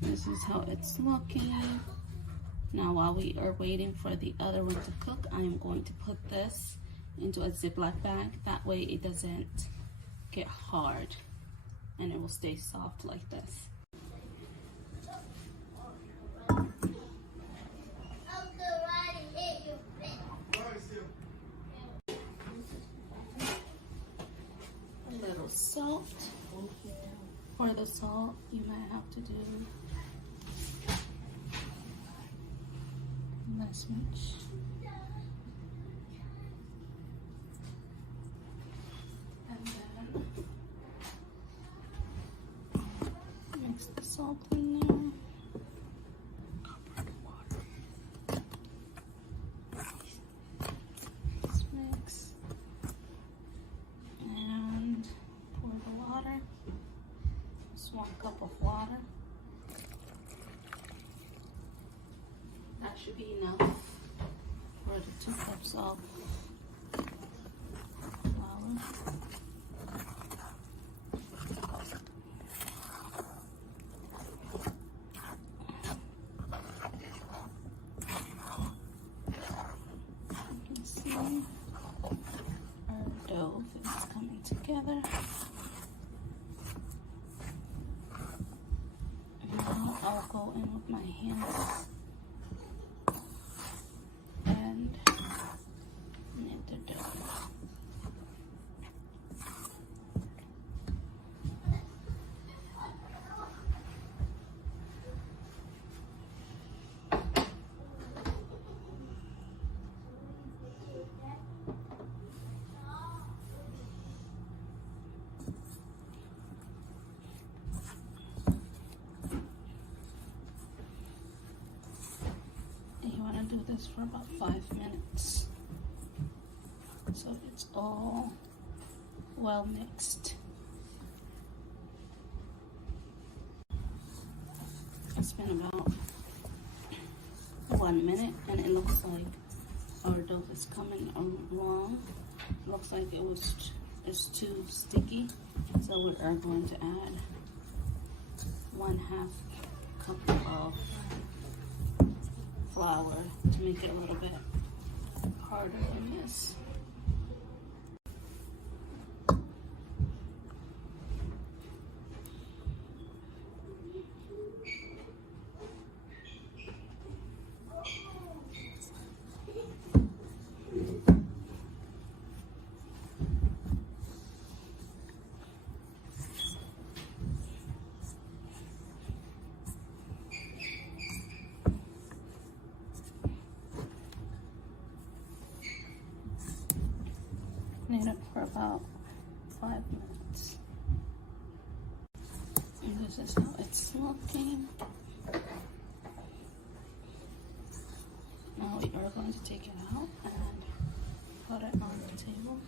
This is how it's looking. Now while we are waiting for the other one to cook, I am going to put this into a Ziploc bag. That way it doesn't get hard and it will stay soft like this. A little salt. For the salt, you might have to do this much. And then mix the salt in there. Let's mix and pour the water. Just 1 cup of water. That should be enough for the 2 cups of flour. You can see our dough is coming together. Now I'll go in with my hands and knead the dough. You want to do this for about 5 minutes so it's all well mixed. It's been about 1 minute and it looks like our dough is coming along. It looks like it's too sticky, so we are going to add 1/2 cup of flour to make it a little bit harder than this. Knead it for about 5 minutes. And this is how it's looking. Now we are going to take it out and put it on the table.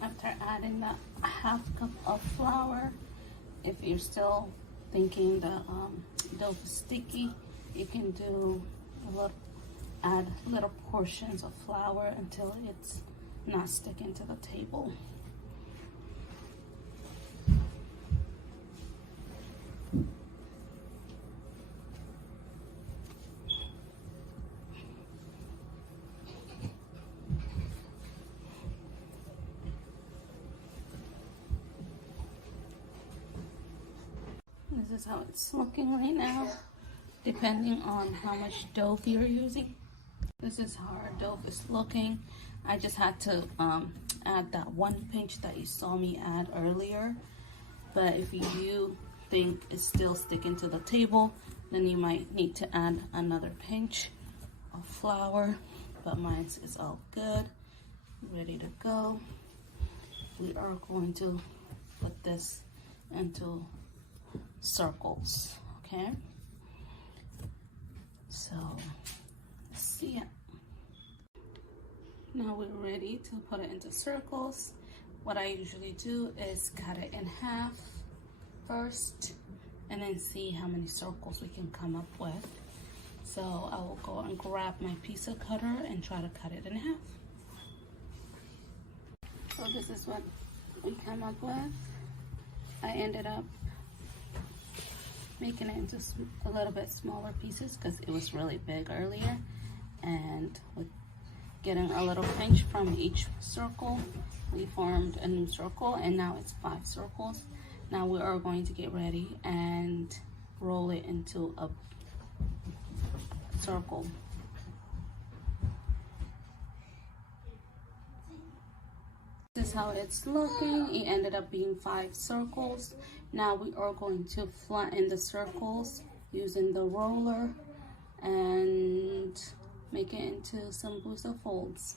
After adding that 1/2 cup of flour, if you're still thinking the dough is sticky, you can add little portions of flour until it's not sticking to the table. This is how it's looking right now, depending on how much dough you're using. This is how our dough is looking. I just had to add that 1 pinch that you saw me add earlier. But if you think it's still sticking to the table, then you might need to add another pinch of flour, but mine is all good, ready to go. We are going to put this into circles, okay? So let's see it. Now we're ready to put it into circles. What I usually do is cut it in half first and then see how many circles we can come up with. So I will go and grab my pizza cutter and try to cut it in half. So this is what we come up with. I ended up making it into a little bit smaller pieces because it was really big earlier, and with getting a little pinch from each circle, we formed a new circle, and now it's 5 circles. Now we are going to get ready and roll it into a circle. This is how it's looking. It ended up being 5 circles. Now we are going to flatten the circles using the roller and make it into sambusa folds.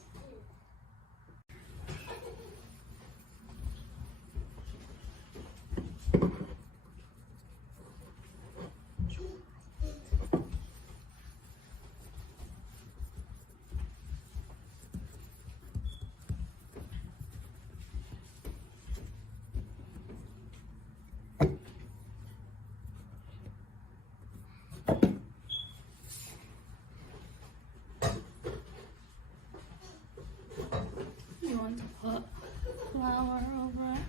You want to put flour over it.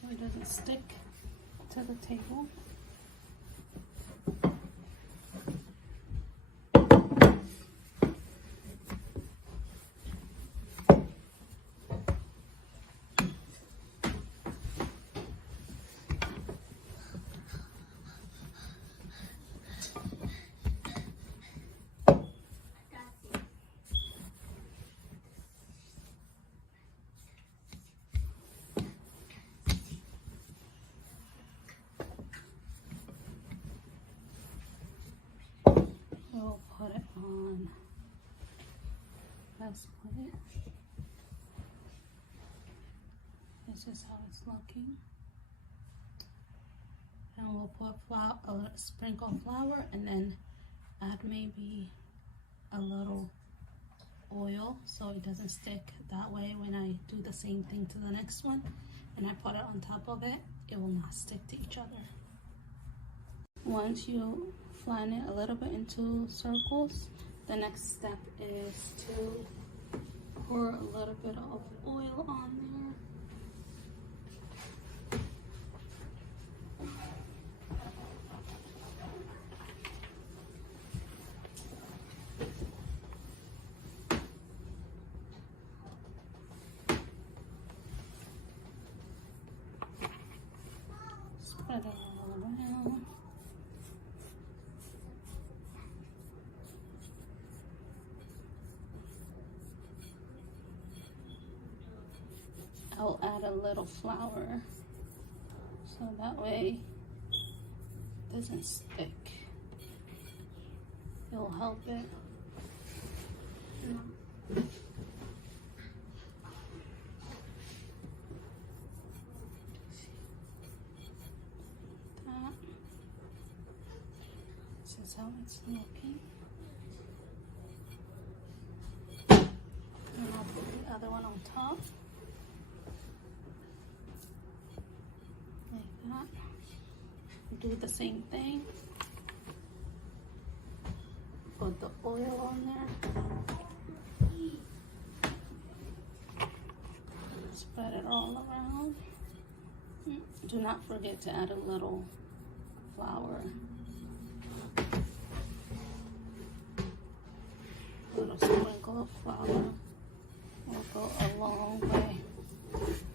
So it doesn't stick to the table. We'll put it on this plate. This is how it's looking. And we'll put a sprinkle of flour and then add maybe a little oil so it doesn't stick. That way when I do the same thing to the next one and I put it on top of it, it will not stick to each other. Once you flatten it a little bit into circles, the next step is to pour a little bit of oil on there. Spread it all around. I'll add a little flour so that way it doesn't stick. It'll help it. That. This is how it's looking. And I'll put the other one on top. Do the same thing. Put the oil on there. Spread it all around. Do not forget to add a little flour. A little sprinkle of flour will go a long way.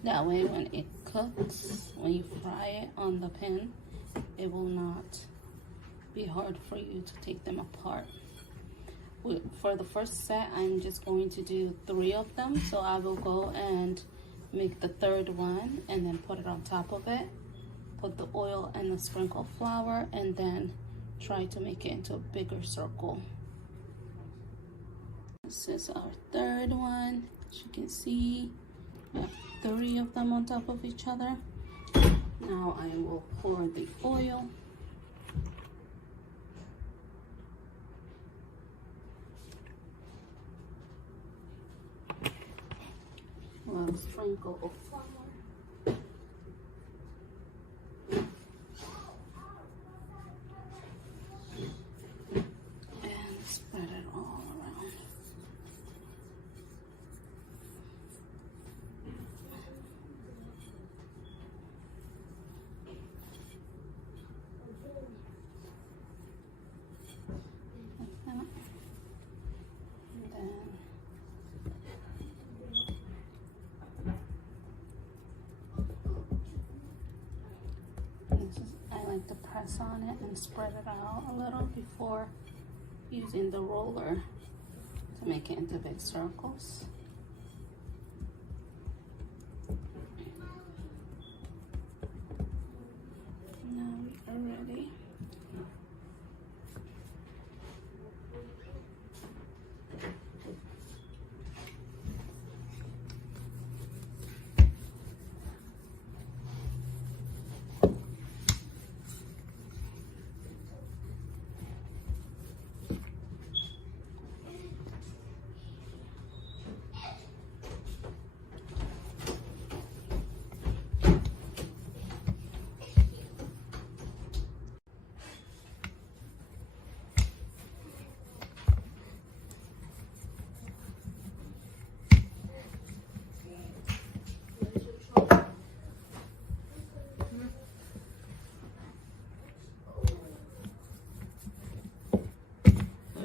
That way when it cooks, when you fry it on the pan, it will not be hard for you to take them apart. For the first set, I'm just going to do 3 of them. So I will go and make the third one and then put it on top of it. Put the oil and the sprinkled flour and then try to make it into a bigger circle. This is our third one. As you can see, we have 3 of them on top of each other. Now I will pour the oil. We'll sprinkle of flour. And spread it all around. I like to press on it and spread it out a little before using the roller to make it into big circles. Now we are ready.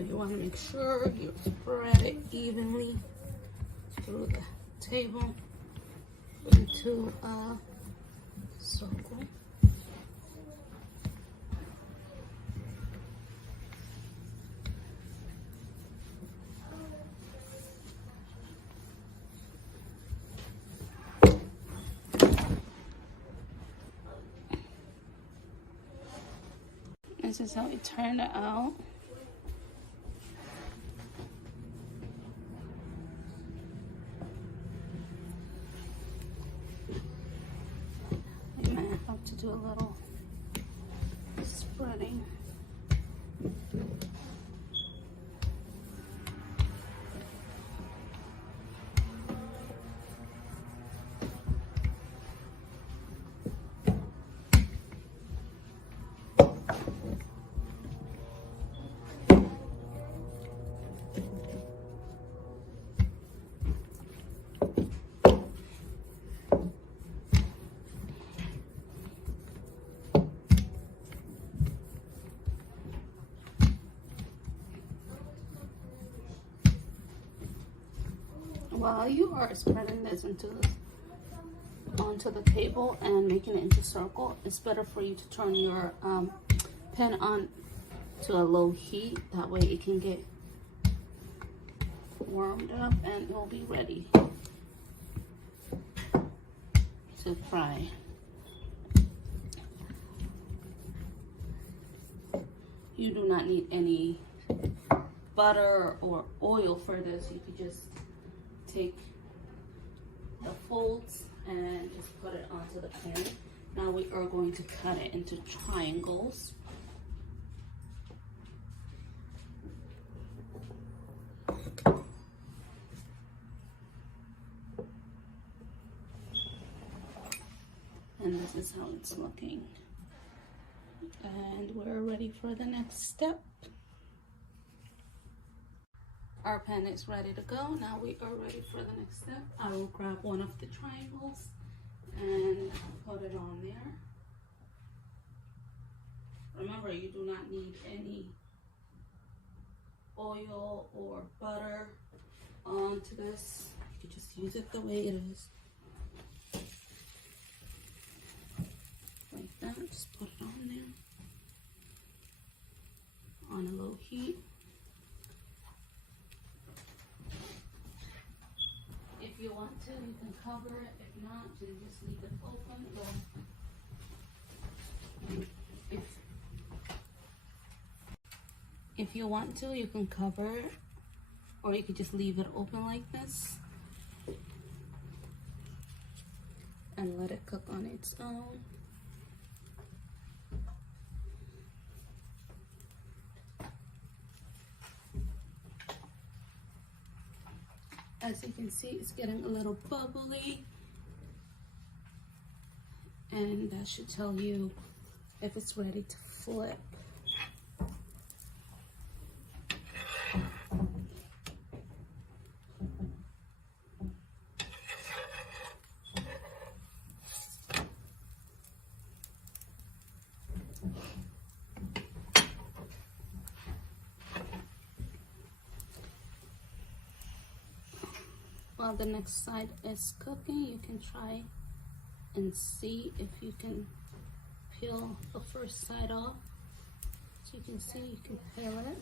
You want to make sure you spread it evenly through the table into a circle. This is how it turned out. To do a little spreading. While you are spreading this onto the table and making it into a circle, it's better for you to turn your pan on to a low heat. That way it can get warmed up and it will be ready to fry. You do not need any butter or oil for this. You could just take the folds and just put it onto the pan. Now we are going to cut it into triangles. And this is how it's looking. And we're ready for the next step. Our pan is ready to go. Now we are ready for the next step. I will grab one of the triangles and put it on there. Remember, you do not need any oil or butter onto this. You can just use it the way it is. Like that, just put it on there. On a low heat. If you want to, you can cover it. If not, then just leave it open. If you want to, you can cover it, or you could just leave it open like this and let it cook on its own. As you can see, it's getting a little bubbly, and that should tell you if it's ready to flip. While the next side is cooking, you can try and see if you can peel the first side off. So you can see, you can peel it.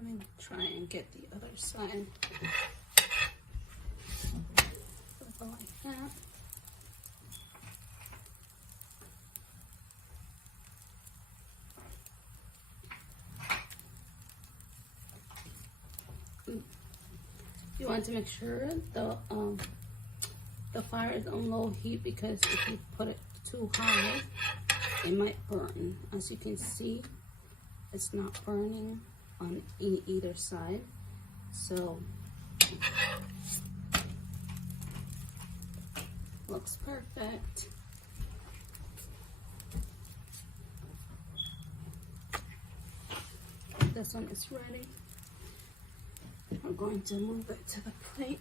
Let me try and get the other side. Go like that. You want to make sure the fire is on low heat, because if you put it too high, it might burn. As you can see, it's not burning on either side. So looks perfect. This one is ready. I'm going to move it to the plate.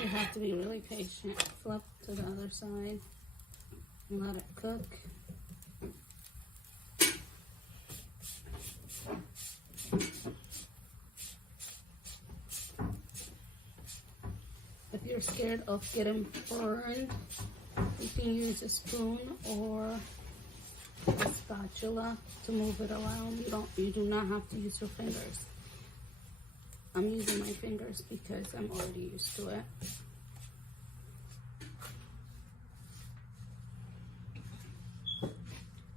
You have to be really patient. Flip to the other side and let it cook. If you're scared of getting burned, you can use a spoon or a spatula to move it around. You do not have to use your fingers. I'm using my fingers because I'm already used to it.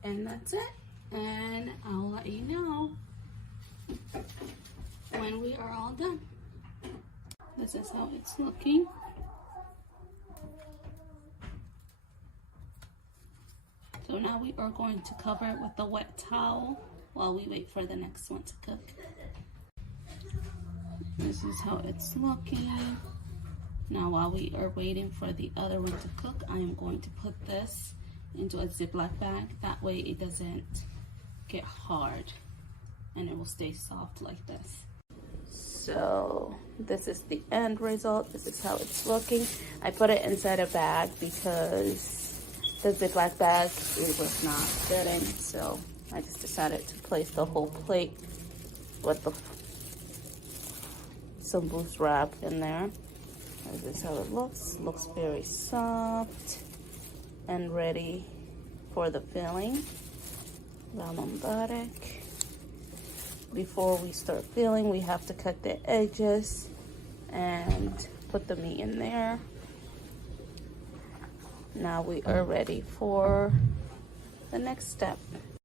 And that's it. And I'll let you know when we are all done. This is how it's looking. So now we are going to cover it with a wet towel while we wait for the next one to cook. This is how it's looking. Now while we are waiting for the other one to cook, I am going to put this into a Ziploc bag. That way it doesn't get hard and it will stay soft like this. So this is the end result. This is how it's looking. I put it inside a bag because the Ziploc bag, it was not fitting. So I just decided to place the whole plate with the Sambusa wrap in there. This is how it looks. Looks very soft and ready for the filling. Lemon butter. Before we start filling, we have to cut the edges and put the meat in there. Now we are ready for the next step.